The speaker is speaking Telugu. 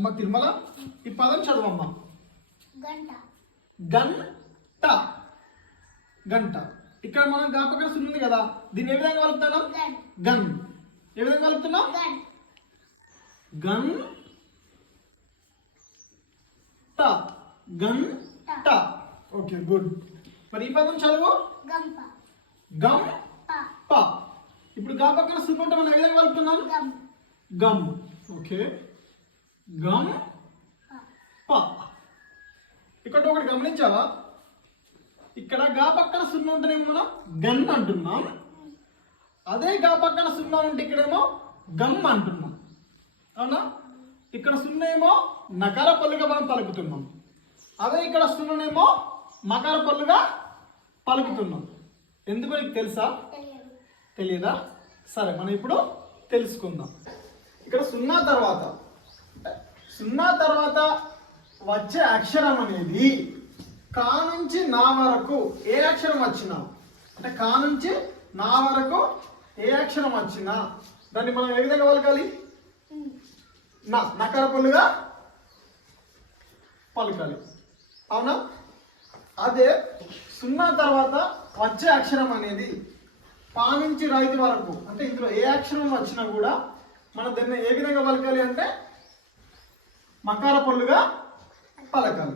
అమ్మ తిరుమల ఈ పదం చదవమ్మా. గంట. గంట. ఇక్కడ మనం గా పక్కన సున్నా ఉంది కదా, దీన్ని ఏ విధంగా కలుపుతున్నాం? గన్. ఏ విధంగా కలుపుతున్నాం? గన్ ట. గన్ ట. Okay good. మరి ఈ పదం చదువు. గమ్ ప. ఇప్పుడు గా పక్కన సున్నా ఉంటే మనం ఏ విధంగా కలుపుతున్నాం? గమ్. ఓకే గమ్ ప. ఇక్కడ ఒకటి గమనించావా? ఇక్కడ గా పక్కన సున్నా ఉంటేనేమో మనం గన్ అంటున్నాం, అదే గా పక్కన సున్నా ఉంటే ఇక్కడేమో గమ్ అంటున్నాం. అవునా? ఇక్కడ సున్నా ఏమో నకార పళ్ళుగా మనం పలుకుతున్నాం, అదే ఇక్కడ సున్నానేమో మకార పళ్ళుగా పలుకుతున్నాం. ఎందుకో నీకు తెలుసా? తెలియదా? సరే మనం ఇప్పుడు తెలుసుకుందాం. ఇక్కడ సున్నా తర్వాత వచ్చే అక్షరం అనేది కా నుంచి నా వరకు ఏ అక్షరం వచ్చినా, అంటే కా నుంచి నా వరకు ఏ అక్షరం వచ్చినా దాన్ని మనం ఏ విధంగా పలకాలి? నకార పళ్ళుగా పలకాలి. అవునా? అదే సున్నా తర్వాత వచ్చే అక్షరం అనేది పా నుంచి రైతు వరకు, అంటే ఇందులో ఏ అక్షరం వచ్చినా కూడా మనం దాన్ని ఏ విధంగా పలకాలి అంటే మకార పళ్ళుగా పలకాలి.